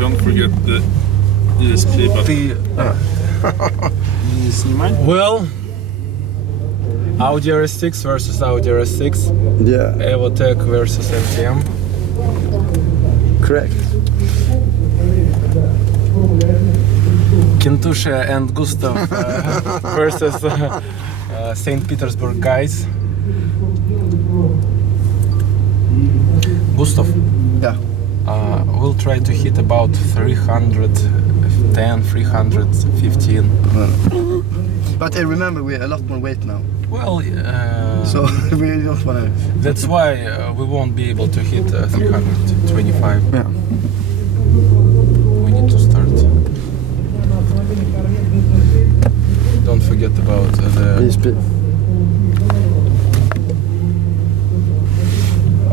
don't forget the ESP button. Well, Audi RS6 versus Audi RS6. Yeah, Evotech versus MTM. correct. Kentusha and Gustav versus St. Petersburg guys. Gustav, Yeah. we'll try to hit about 310, 315. But remember, we're a lot more weight now. Well, So we don't want to... that's why we won't be able to hit 325. Yeah. We need to start. Don't forget about the... ESP.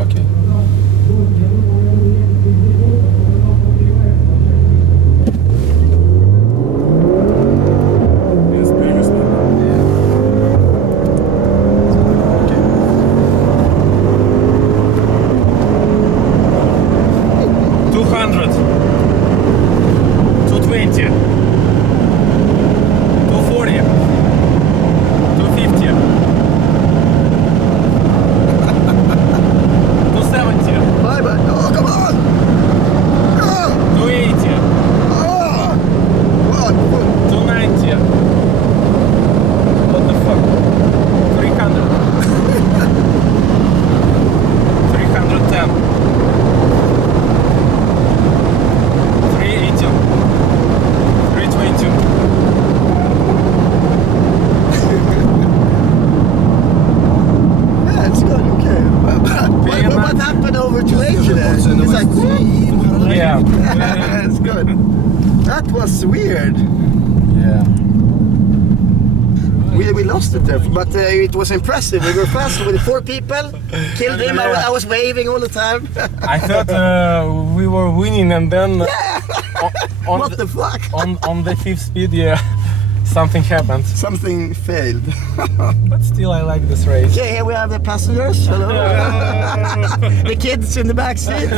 Okay. That's good. That was weird. Yeah. We lost it there, but it was impressive. We were fast with 4 people, killed him. I was waving all the time. I thought we were winning, and then What the fuck? on the 5th speed, yeah, something happened. Something failed. But still, I like this race. Okay, here we have the passengers. Hello. The kids in the back seat.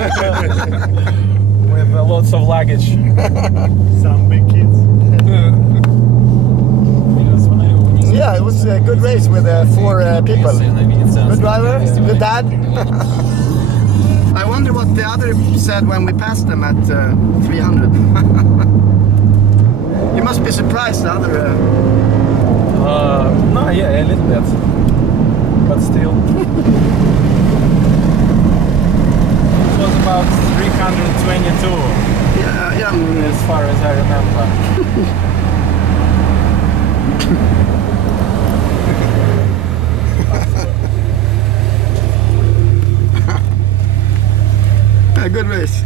With lots of luggage. Some big kids. Yeah, it was a good race with 4 people. Good driver, good dad. I wonder what the other said when we passed them at 300. You must be surprised, the other... No, yeah, a little bit. But still. It was about 322. Yeah. As far as I remember. Good race.